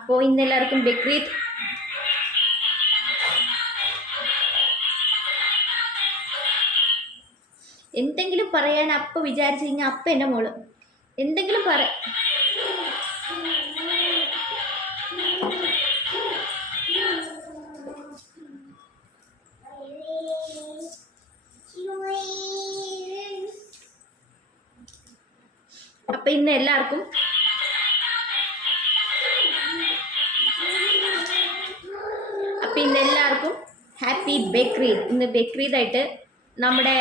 അപ്പോൾ ഇന്നെല്ലാവർക്കും ബക്രീദ്. എന്തെങ്കിലും പറയാൻ അപ്പം വിചാരിച്ചു കഴിഞ്ഞാൽ അപ്പം എൻ്റെ മോള് എന്തെങ്കിലും അപ്പം ഇന്ന് എല്ലാവർക്കും ഹാപ്പി ബക്രീദ്. ഇന്ന് ബക്രീദായിട്ട് നമ്മുടെ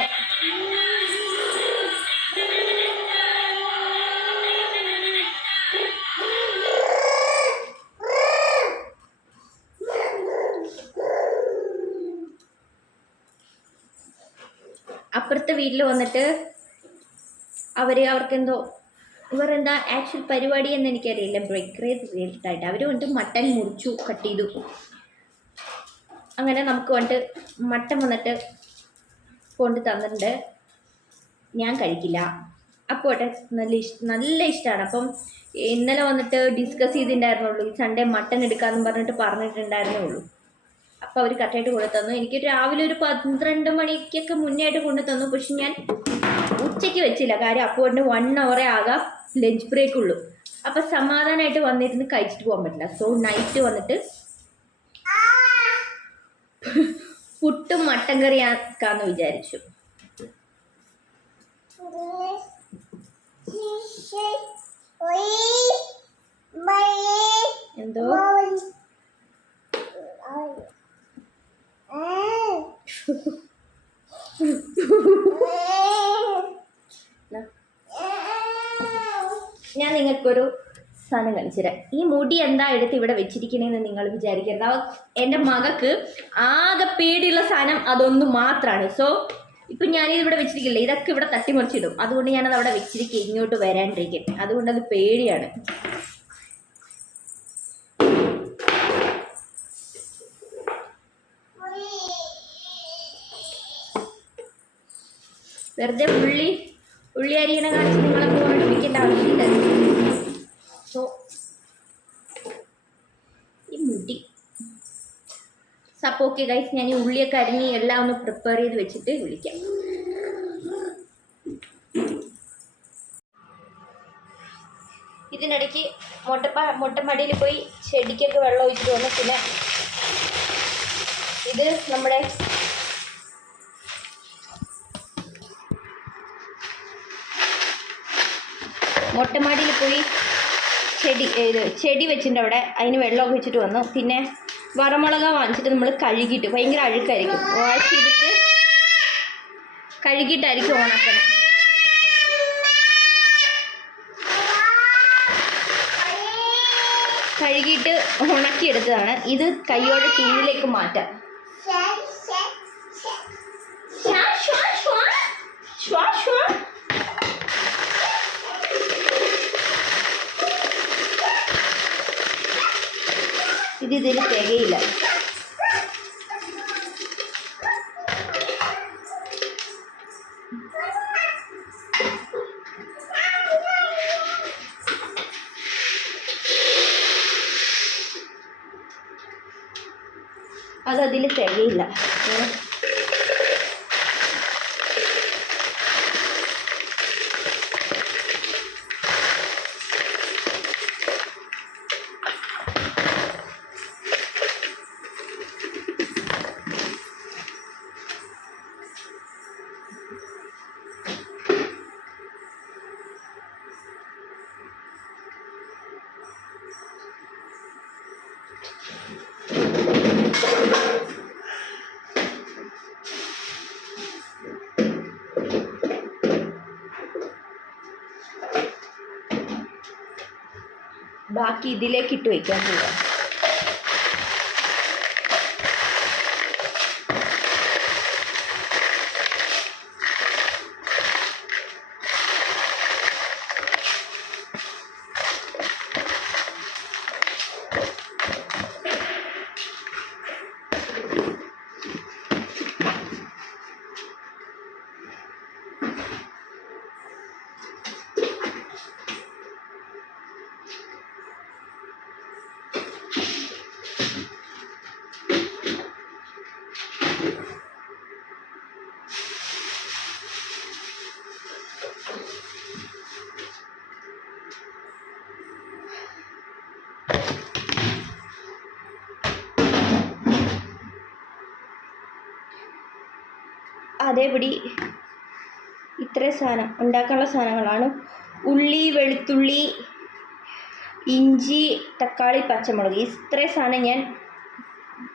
അപ്പുറത്തെ വീട്ടിൽ വന്നിട്ട് അവർക്കെന്തോ ഇവരെന്താ ആക്ച്വൽ പരിപാടി എന്ന് എനിക്കറിയില്ല. ബക്രീദ് റിലേറ്റഡായിട്ട് അവർ വന്നിട്ട് മട്ടൻ മുറിച്ചു കട്ട് ചെയ്തു. അങ്ങനെ നമുക്ക് വന്നിട്ട് മട്ടൻ വന്നിട്ട് കൊണ്ട് തന്നിട്ടുണ്ട്. ഞാൻ കഴിക്കില്ല. അപ്പോൾ നല്ല ഇഷ്ടമാണ്. അപ്പം ഇന്നലെ വന്നിട്ട് ഡിസ്കസ് ചെയ്തിട്ടുണ്ടായിരുന്നുള്ളൂ ഈ സൺഡേ മട്ടൻ എടുക്കാമെന്ന് പറഞ്ഞിട്ട് പറഞ്ഞിട്ടുണ്ടായിരുന്നേ ഉള്ളൂ. അപ്പോൾ അവർ കറക്റ്റായിട്ട് കൊണ്ടു തന്നു. എനിക്ക് രാവിലെ ഒരു 12 മണിക്കൊക്കെ മുന്നേ ആയിട്ട് കൊണ്ടു തന്നു. പക്ഷെ ഞാൻ ഉച്ചയ്ക്ക് വെച്ചില്ല. കാര്യം അപ്പോൾ 1 hour ആകാം ലഞ്ച് ബ്രേക്ക് ഉള്ളൂ. അപ്പോൾ സമാധാനമായിട്ട് വന്നിരുന്ന് കഴിച്ചിട്ട് പോകാൻ പറ്റില്ല. സോ നൈറ്റ് വന്നിട്ട് പുട്ടും മട്ടൻ കറി ആക്കാന്ന് വിചാരിച്ചു. എന്തോ ഞാൻ നിങ്ങൾക്കൊരു സാധനം കാണിച്ചുതരാം. ഈ മുടി എന്താ എടുത്ത് ഇവിടെ വെച്ചിരിക്കണേന്ന് നിങ്ങൾ വിചാരിക്കരുത്. എൻ്റെ മകൾക്ക് ആകെ പേടിയുള്ള സാധനം അതൊന്ന് മാത്രമാണ്. സോ ഇപ്പം ഞാനിത് ഇവിടെ വെച്ചിരിക്കില്ല. ഇതൊക്കെ ഇവിടെ തട്ടിമറിച്ചിടും. അതുകൊണ്ട് ഞാനത് അവിടെ വെച്ചിരിക്കുക, ഇങ്ങോട്ട് വരാണ്ടിരിക്കട്ടെ. അതുകൊണ്ടത് പേടിയാണ്. വെറുതെ ഉള്ളി അരിയണ കാണിച്ച് നിങ്ങളെ ഓടിപ്പിക്കേണ്ട ആവശ്യമില്ല. സോ ഈ മുടി ഓക്കെ ഗൈസ്, ഞാൻ ഈ ഉള്ളിയൊക്കെ അരിഞ്ഞ് എല്ലാം ഒന്ന് പ്രിപ്പയർ ചെയ്ത് വെച്ചിട്ട് വിളിക്കാം. ഇതിനിടയ്ക്ക് മൊട്ടമടിയിൽ പോയി ചെടിക്കൊക്കെ വെള്ളം ഒഴിച്ചിട്ട് വന്നു. പിന്നെ ഇത് നമ്മുടെ മൊട്ടമാടിയിൽ പോയി ചെടി വെച്ചിട്ടുണ്ട് അവിടെ. അതിന് വെള്ളമൊക്കെ വെച്ചിട്ട് വന്നു. പിന്നെ വറമുളക വാങ്ങിച്ചിട്ട് നമ്മൾ കഴുകിയിട്ട്, ഭയങ്കര അഴുക്കായിരിക്കും, വാഷ് ചെയ്തിട്ട് കഴുകിയിട്ടായിരിക്കും ഉണക്കണം. കഴുകിയിട്ട് ഉണക്കിയെടുത്തതാണ്. ഇത് കൈയോടെ ടീനിലേക്ക് മാറ്റാം. ഇതിൽ തികയില്ല. അതതിൽ തികയില്ല. ബാക്കി ഇതിലേക്ക് ഇട്ട് വയ്ക്കാൻ പോവാം. അതേപടി ഇത്രയും സാധനം ഉണ്ടാക്കാനുള്ള സാധനങ്ങളാണ്. ഉള്ളി, വെളുത്തുള്ളി, ഇഞ്ചി, തക്കാളി, പച്ചമുളക്, ഇത്രയും സാധനം ഞാൻ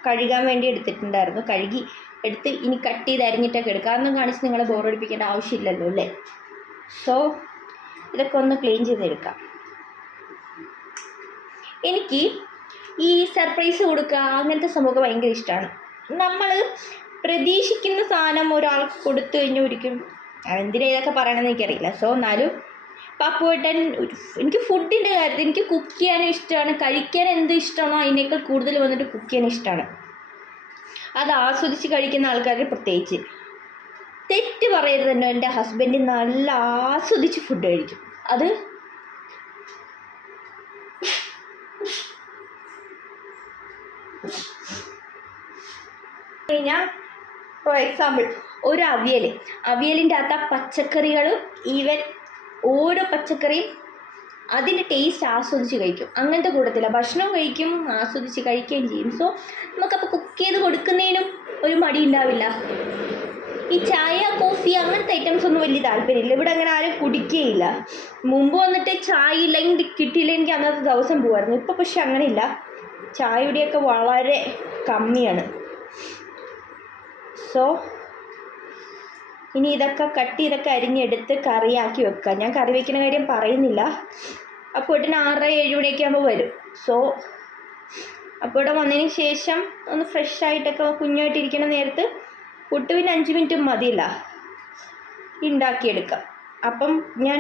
കഴുകാൻ വേണ്ടി എടുത്തിട്ടുണ്ടായിരുന്നു. കഴുകി എടുത്ത് ഇനി കട്ട് ചെയ്ത് അരിഞ്ഞിട്ടൊക്കെ എടുക്കുക. അതൊന്നും കാണിച്ച് നിങ്ങളെ ബോറടിപ്പിക്കേണ്ട ആവശ്യമില്ലല്ലോ അല്ലേ. സോ ഇതൊക്കെ ഒന്ന് ക്ലീൻ ചെയ്തെടുക്കാം. എനിക്ക് ഈ സർപ്രൈസ് കൊടുക്കുക അങ്ങനത്തെ സംഭവമൊക്കെ ഭയങ്കര ഇഷ്ടമാണ്. നമ്മൾ പ്രതീക്ഷിക്കുന്ന സാധനം ഒരാൾക്ക് കൊടുത്തു കഴിഞ്ഞാൽ ഒരിക്കലും എന്തിനാ ഇതൊക്കെ പറയണമെന്ന് എനിക്കറിയില്ല. സോ എന്നാലും പപ്പുവേട്ടൻ എനിക്ക് ഫുഡിൻ്റെ കാര്യത്തിൽ എനിക്ക് കുക്ക് ചെയ്യാനും ഇഷ്ടമാണ്. കഴിക്കാൻ എന്ത് ഇഷ്ടമാണോ അതിനേക്കാൾ കൂടുതൽ വന്നിട്ട് കുക്ക് ചെയ്യാൻ ഇഷ്ടമാണ്. അത് ആസ്വദിച്ച് കഴിക്കുന്ന ആൾക്കാർ പ്രത്യേകിച്ച് തെറ്റ് പറയരുത്. തന്നെ എൻ്റെ ഹസ്ബൻഡ് നല്ല ആസ്വദിച്ച് ഫുഡ് കഴിക്കും. അത് കഴിഞ്ഞാൽ ഫോർ എക്സാമ്പിൾ ഒരു അവിയലിൻ്റെ അകത്ത് ആ പച്ചക്കറികൾ ഈവൻ ഓരോ പച്ചക്കറിയും അതിൻ്റെ ടേസ്റ്റ് ആസ്വദിച്ച് കഴിക്കും. അങ്ങനത്തെ കൂട്ടത്തിലാണ് ഭക്ഷണം കഴിക്കും, ആസ്വദിച്ച് കഴിക്കുകയും ചെയ്യും. സോ നമുക്കപ്പോൾ കുക്ക് ചെയ്ത് കൊടുക്കുന്നതിനും ഒരു മടി ഉണ്ടാവില്ല. ഈ ചായ, കോഫി അങ്ങനത്തെ ഐറ്റംസ് ഒന്നും വലിയ താല്പര്യമില്ല. ഇവിടെ അങ്ങനെ ആരും കുടിക്കുകയില്ല. മുമ്പ് വന്നിട്ട് ചായ ഇല്ലെങ്കിൽ കിട്ടിയില്ലെങ്കിൽ അന്നത്തെ ദിവസം പോകുമായിരുന്നു. ഇപ്പോൾ പക്ഷെ അങ്ങനെയില്ല. ചായയുടെയൊക്കെ വളരെ കമ്മിയാണ്. സോ ഇനി ഇതൊക്കെ കട്ട് ചെയ്തൊക്കെ അരിഞ്ഞെടുത്ത് കറിയാക്കി വെക്കുക. ഞാൻ കറി വയ്ക്കുന്ന കാര്യം പറയുന്നില്ല. അപ്പോൾ ഉടനെ 6-7 മണിയൊക്കെ ആകുമ്പോൾ വരും. സോ അപ്പോൾ ഇവിടെ വന്നതിന് ശേഷം ഒന്ന് ഫ്രഷ് ആയിട്ടൊക്കെ കുഞ്ഞായിട്ടിരിക്കുന്ന നേരത്ത് പുട്ട് പിന്നെ 5 മിനിറ്റ് മതിയില്ല ഉണ്ടാക്കിയെടുക്കാം. അപ്പം ഞാൻ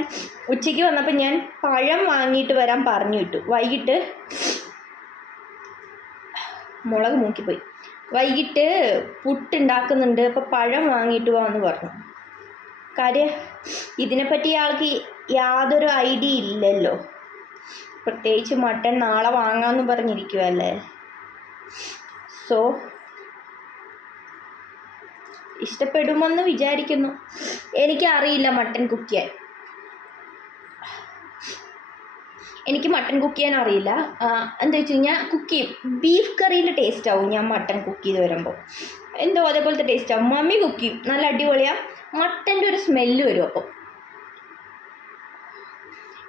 ഉച്ചയ്ക്ക് വന്നപ്പോൾ ഞാൻ പഴം വാങ്ങിയിട്ട് വരാൻ പറഞ്ഞു വിട്ടു. വൈകിട്ട് മുളക് മൂക്കിപ്പോയി. വൈകിട്ട് പുട്ടുണ്ടാക്കുന്നുണ്ട്, അപ്പോൾ പഴം വാങ്ങിയിട്ട് പോകാമെന്ന് പറഞ്ഞു. കാര്യം ഇതിനെപ്പറ്റി ആൾക്ക് യാതൊരു ഐഡിയ ഇല്ലല്ലോ. പ്രത്യേകിച്ച് മട്ടൺ നാളെ വാങ്ങാമെന്ന് പറഞ്ഞിരിക്കുവല്ലേ. സോ ഇഷ്ടപ്പെടുമെന്ന് വിചാരിക്കുന്നു. എനിക്കറിയില്ല മട്ടൺ കുക്ക് ചെയ്യാൻ. എനിക്ക് മട്ടൺ കുക്ക് ചെയ്യാൻ അറിയില്ല. എന്താ വെച്ച് കഴിഞ്ഞാൽ കുക്ക് ചെയ്യും. ബീഫ് കറീൻ്റെ ടേസ്റ്റ് ആവും ഞാൻ മട്ടൺ കുക്ക് ചെയ്ത് വരുമ്പോൾ. എന്തോ അതേപോലത്തെ ടേസ്റ്റ് ആവും. മമ്മി കുക്ക് ചെയ്യും, നല്ല അടിപൊളിയാണ്. മട്ടൻ്റെ ഒരു സ്മെല്ല് വരും. അപ്പോൾ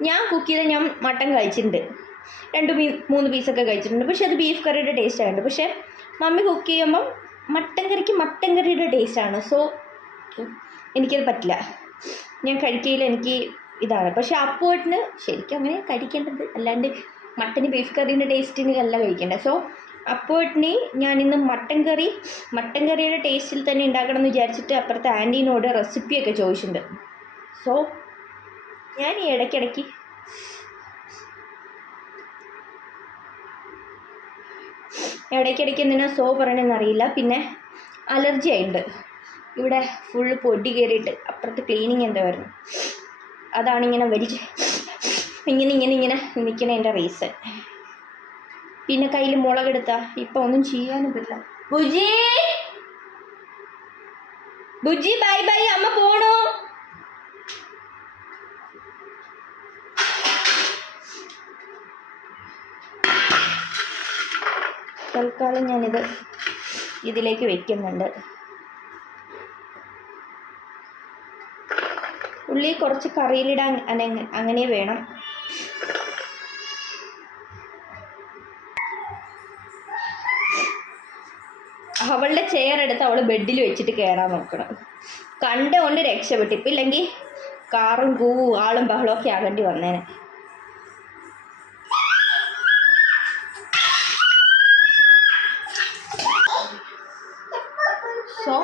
ഞാൻ കുക്ക് ചെയ്ത് ഞാൻ മട്ടൺ കഴിച്ചിട്ടുണ്ട്. 2-3 പീസൊക്കെ കഴിച്ചിട്ടുണ്ട്. പക്ഷെ അത് ബീഫ് കറിയുടെ ടേസ്റ്റ് ആയിട്ടുണ്ട്. പക്ഷേ മമ്മി കുക്ക് ചെയ്യുമ്പം മട്ടൻ കറിയുടെ ടേസ്റ്റാണ്. സോ എനിക്കത് പറ്റില്ല, ഞാൻ കഴിക്കുകയില്ല. എനിക്ക് ഇതാണ്. പക്ഷെ അപ്പോട്ടിന് ശരിക്കും അങ്ങനെ കഴിക്കേണ്ടത്, അല്ലാണ്ട് മട്ടന് ബീഫ് കറീൻ്റെ ടേസ്റ്റിന് അല്ല കഴിക്കേണ്ടത്. സോ അപ്പോട്ടിന് ഞാനിന്ന് മട്ടൻ കറിയുടെ ടേസ്റ്റിൽ തന്നെ ഉണ്ടാക്കണം എന്ന് വിചാരിച്ചിട്ട് അപ്പുറത്തെ ആൻറ്റീനോട് റെസിപ്പിയൊക്കെ ചോദിച്ചിട്ടുണ്ട്. സോ ഞാൻ ഈ ഇടയ്ക്കിടയ്ക്ക് എന്തിനാ സോ പറയണമെന്നറിയില്ല. പിന്നെ അലർജി ആയിട്ടുണ്ട്. ഇവിടെ ഫുള്ള് പൊടി കയറിയിട്ട് അപ്പുറത്ത് ക്ലീനിങ് എന്താ വരുന്നു. അതാണ് ഇങ്ങനെ ഇങ്ങനെ നിൽക്കണതിൻ്റെ റീസൺ. പിന്നെ കയ്യിൽ മുളകെടുത്താൽ ഇപ്പം ഒന്നും ചെയ്യാനും പറ്റില്ല. ബുജി ബൈ ബൈ, അമ്മ പോണു. തൽക്കാലം ഞാനിത് ഇതിലേക്ക് വെക്കുന്നുണ്ട്. ഉള്ളി കുറച്ച് കറിയിലിടാൻ അങ്ങനെ വേണം. അവളുടെ ചെയർ എടുത്ത് അവൾ ബെഡിൽ വെച്ചിട്ട് കയറാൻ നോക്കണം. കണ്ടുകൊണ്ട് രക്ഷപ്പെട്ടു. ഇപ്പം ഇല്ലെങ്കിൽ കാറും കൂവും ആളും ബഹളമൊക്കെ ആകേണ്ടി വന്നേനെ. സോ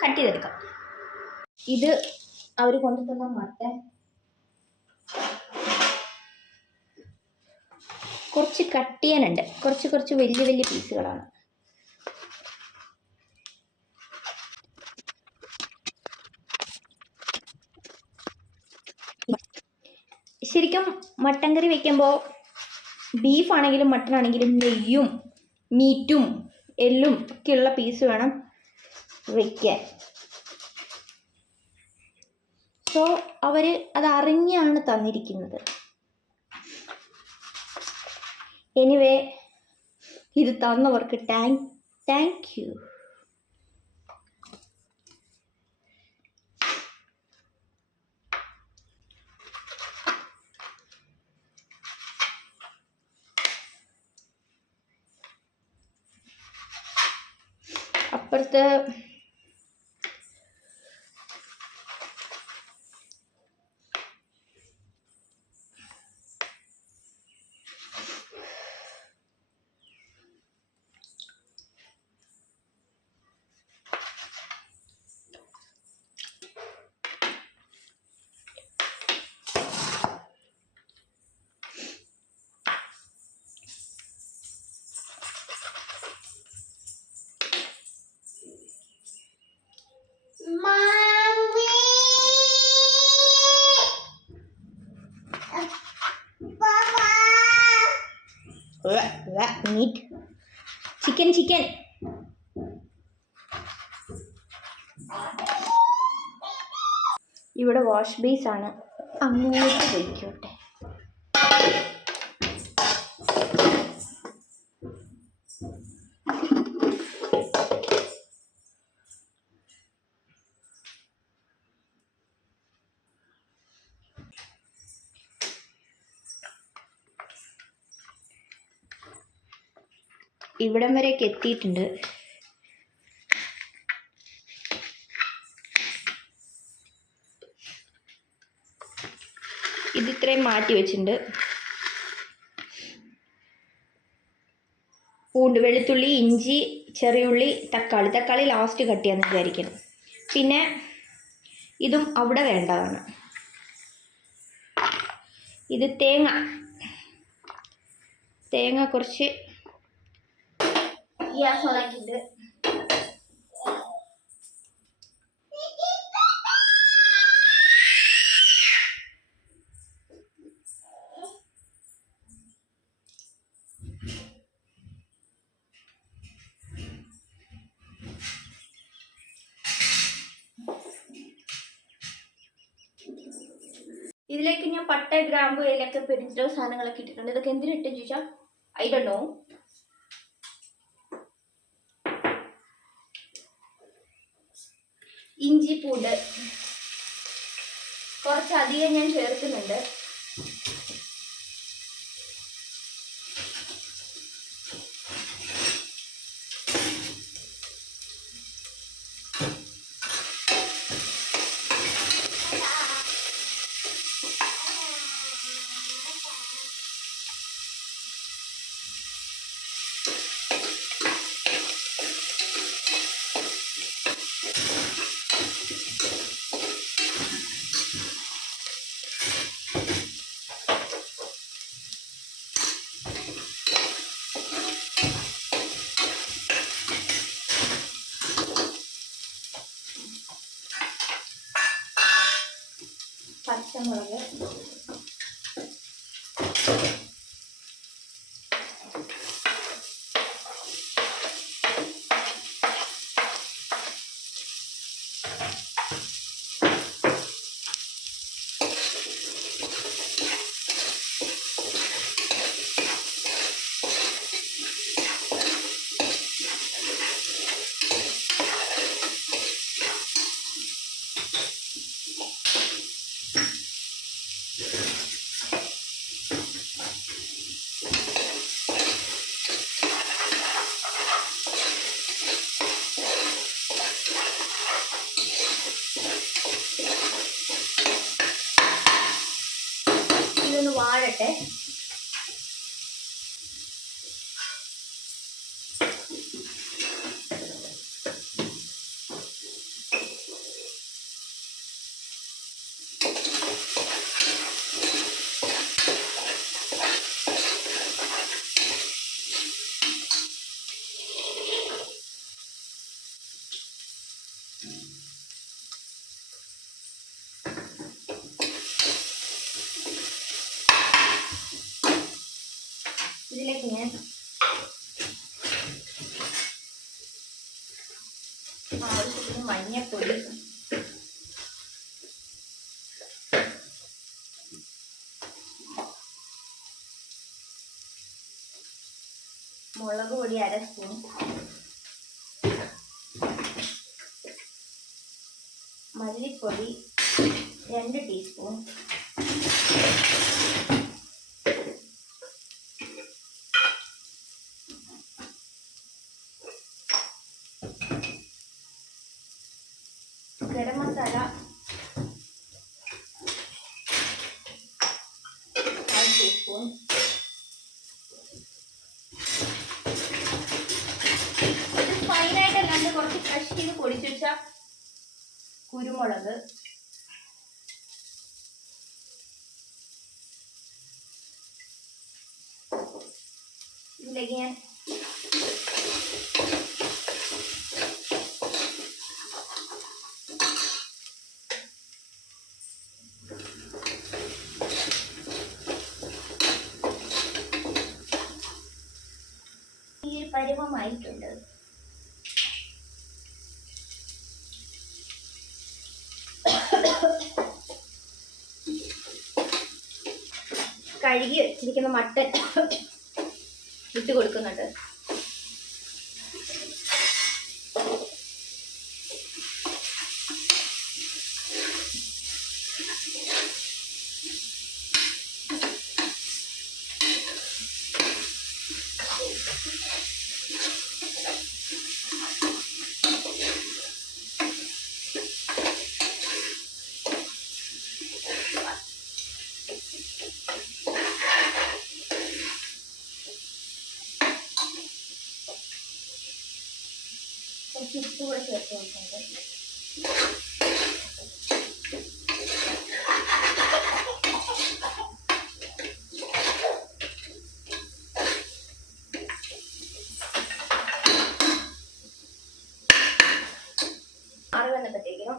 കട്ട് ചെയ്തെടുക്കാം. ഇത് അവർ കൊണ്ടുതന്ന മട്ടൻ കുറച്ച് കട്ട് ചെയ്യാനുണ്ട്. കുറച്ച് വലിയ പീസുകളാണ്. ശരിക്കും മട്ടൻ കറി വയ്ക്കുമ്പോൾ ബീഫാണെങ്കിലും മട്ടനാണെങ്കിലും നെയ്യും മീറ്റും എല്ലും ഒക്കെയുള്ള പീസ് വേണം വയ്ക്കാൻ. സോ അവർ അതറിഞ്ഞാണ് തന്നിരിക്കുന്നത്. എനിവേ ഇത് തന്നവർക്ക് താങ്ക് യു. അപ്പുറത്ത് മീറ്റ് ചിക്കൻ ഇവിടെ വാഷ് ബേസ് ആണ്, അങ്ങോട്ട് വയ്ക്കോട്ടെ. ഇവിടം വരെയൊക്കെ എത്തിയിട്ടുണ്ട്. ഇതിത്രയും മാറ്റി വെച്ചിട്ടുണ്ട്. പൂണ്ട്, വെളുത്തുള്ളി, ഇഞ്ചി, ചെറിയുള്ളി, തക്കാളി ലാസ്റ്റ് കട്ട് ചെയ്യാന്ന് വിചാരിക്കണം. പിന്നെ ഇതും അവിടെ വേണ്ടതാണ്. ഇത് തേങ്ങ കുറച്ച് ഗ്യാസ് ഓണാക്കിയിട്ട് ഇതിലേക്ക് ഞാൻ പട്ട, ഗ്രാമ്പു, ഏലക്ക, പെരിഞ്ചീരകം സാധനങ്ങളൊക്കെ ഇട്ടിട്ടുണ്ട്. ഇതൊക്കെ എന്തിനിട്ട് ചോദിച്ചാൽ ഐ ഡോണ്ട് നോ. ഇഞ്ചി, പൂണ്ട് കുറച്ചധികം ഞാൻ ചേർക്കുന്നുണ്ട്. പച്ചമുളക്, ഇതൊന്ന് വാഴട്ടെ. ഇതിലേക്ക് ഞാൻ ആവശ്യത്തിന് മഞ്ഞപ്പൊടി, മുളക് പൊടി 1/2 സ്പൂൺ, മല്ലിപ്പൊടി 2 ടീസ്പൂൺ, ഗരം മസാല 1 ടീസ്പൂൺ, ഫൈനായിട്ടല്ലാണ്ട് കുറച്ച് ക്രഷ് ചെയ്ത് പൊടിച്ചു വെച്ച കുരുമുളക്, ഇതിലേക്ക് ഞാൻ ഈ പരുവമായിട്ടുണ്ട്. കഴുകി വെച്ചിരിക്കുന്ന മട്ടൻ ഇട്ട് കൊടുക്കുന്നുണ്ട്. കുറച്ച് ഉപ്പ് കൂടെ ചേർത്ത് കൊടുക്കുന്നുണ്ട്. ആറ് വന്നപ്പോഴത്തേക്കും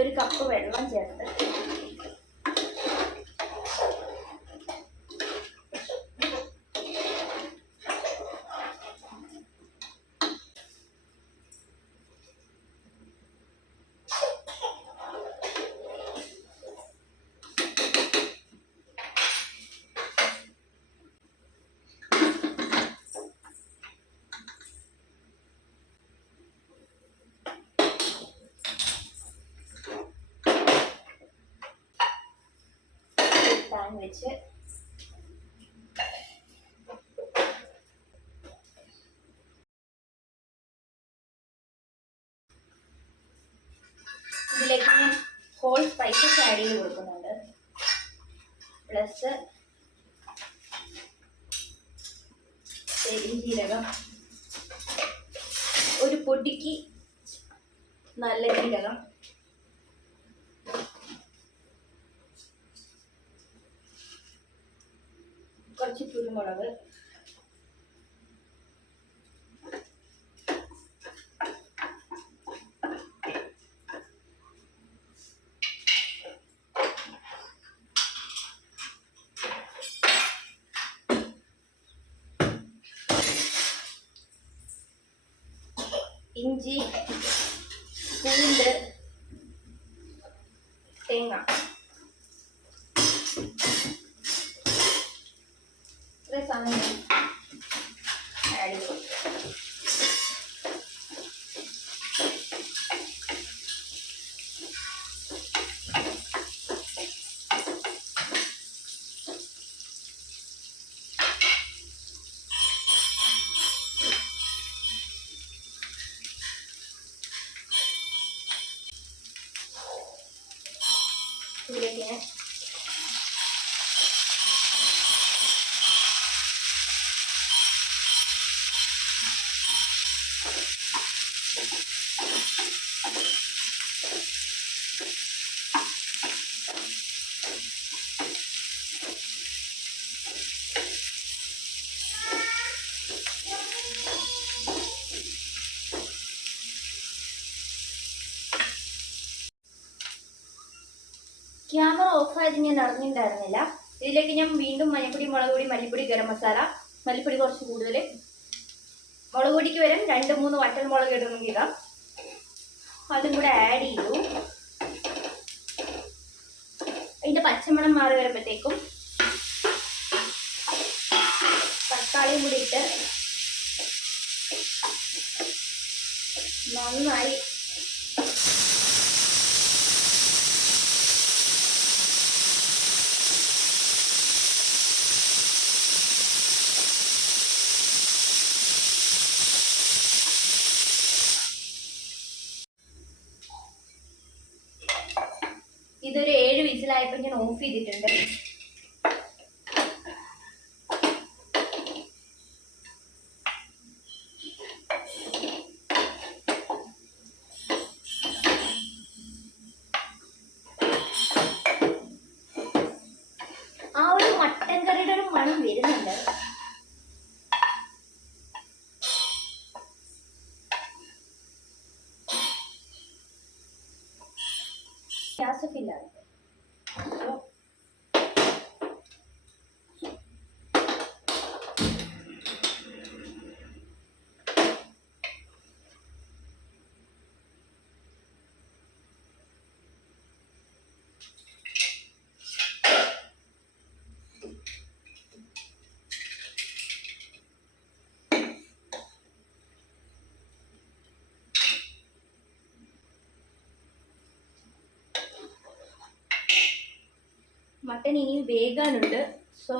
1 കപ്പ് വെള്ളം ചേർത്ത് പാൻ വെച്ച് ഇതിലേക്ക് ഞാൻ ഹോൾ സ്പൈസസ് ആഡ് ചെയ്ത് കൊടുക്കുന്നുണ്ട്. പ്ലസ് പെരുംജീരകം, ഒരു പൊടിക്ക് നല്ല ജീരകം, കുറച്ച് കുരുമുളക്, ഇഞ്ചി, പൂണ്ട്, തേങ്ങ, ഇത്രയും സാധനം ആഡ് ചെയ്ത് കൊടുക്കുക. ഇതിലേക്ക് ക്യാമറ ഓഫായത് ഞാൻ അറിഞ്ഞിട്ടുണ്ടായിരുന്നില്ല. ഇതിലേക്ക് ഞാൻ വീണ്ടും മഞ്ഞപ്പൊടി, മുളക് പൊടി, മല്ലിപ്പൊടി, ഗരം മസാല, മല്ലിപ്പൊടി കുറച്ച് കൂടുതൽ, മുളക് പൊടിക്ക് വരും 2-3 വറ്റൽ മുളക് ഇടണമെങ്കിൽ ഇടാം, അതും കൂടെ ആഡ് ചെയ്തു. അതിൻ്റെ പച്ചമണം മാറി വരുമ്പോഴത്തേക്കും തക്കാളിയും കൂടി ഇട്ട് നന്നായി ഇതൊരു 7 വിസിലായപ്പോൾ ഞാൻ ഓഫ് ചെയ്തിട്ടുണ്ട്. ആ ഒരു മട്ടൻ കറിയുടെ ഒരു മണം വരുന്നുണ്ട്. ഗ്യാസൊക്കെയില്ലാതെ മട്ടൻ ഇനിയും വേകാനുണ്ട്. സോ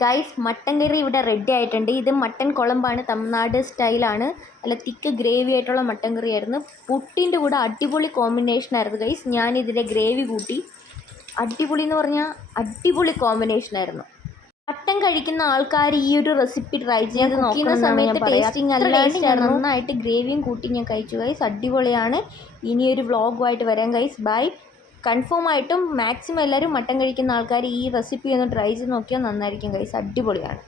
ഗൈസ്, മട്ടൻ കറി ഇവിടെ റെഡി ആയിട്ടുണ്ട്. ഇത് മട്ടൻ കുളമ്പാണ്, തമിഴ്നാട് സ്റ്റൈലാണ്. നല്ല തിക്ക് ഗ്രേവി ആയിട്ടുള്ള മട്ടൻ കറി ആയിരുന്നു. പുട്ടിൻ്റെ കൂടെ അടിപൊളി കോമ്പിനേഷൻ ആയിരുന്നു ഗൈസ്. ഞാനിതിൻ്റെ ഗ്രേവി കൂട്ടി. അടിപൊളി എന്ന് പറഞ്ഞാൽ അടിപൊളി കോമ്പിനേഷൻ ആയിരുന്നു. മട്ടൻ കഴിക്കുന്ന ആൾക്കാർ ഈ ഒരു റെസിപ്പി ട്രൈ ചെയ്ത് നോക്കുന്ന സമയത്ത് ടേസ്റ്റിംഗ് അല്ലാണ്ട് നന്നായിട്ട് ഗ്രേവിയും കൂട്ടി ഞാൻ കഴിച്ചു ഗൈസ്. അടിപൊളിയാണ്. ഇനിയൊരു വ്ളോഗുമായിട്ട് വരാം ഗൈസ്. ബൈ. കൺഫേം ആയിട്ടും മാക്സിമം എല്ലാവരും മട്ടൻ കഴിക്കുന്ന ആൾക്കാർ ഈ റെസിപ്പി ഒന്ന് ട്രൈ ചെയ്ത് നോക്കിയാൽ നന്നായിരിക്കും ഗൈസ്. അടിപൊളിയാണ്.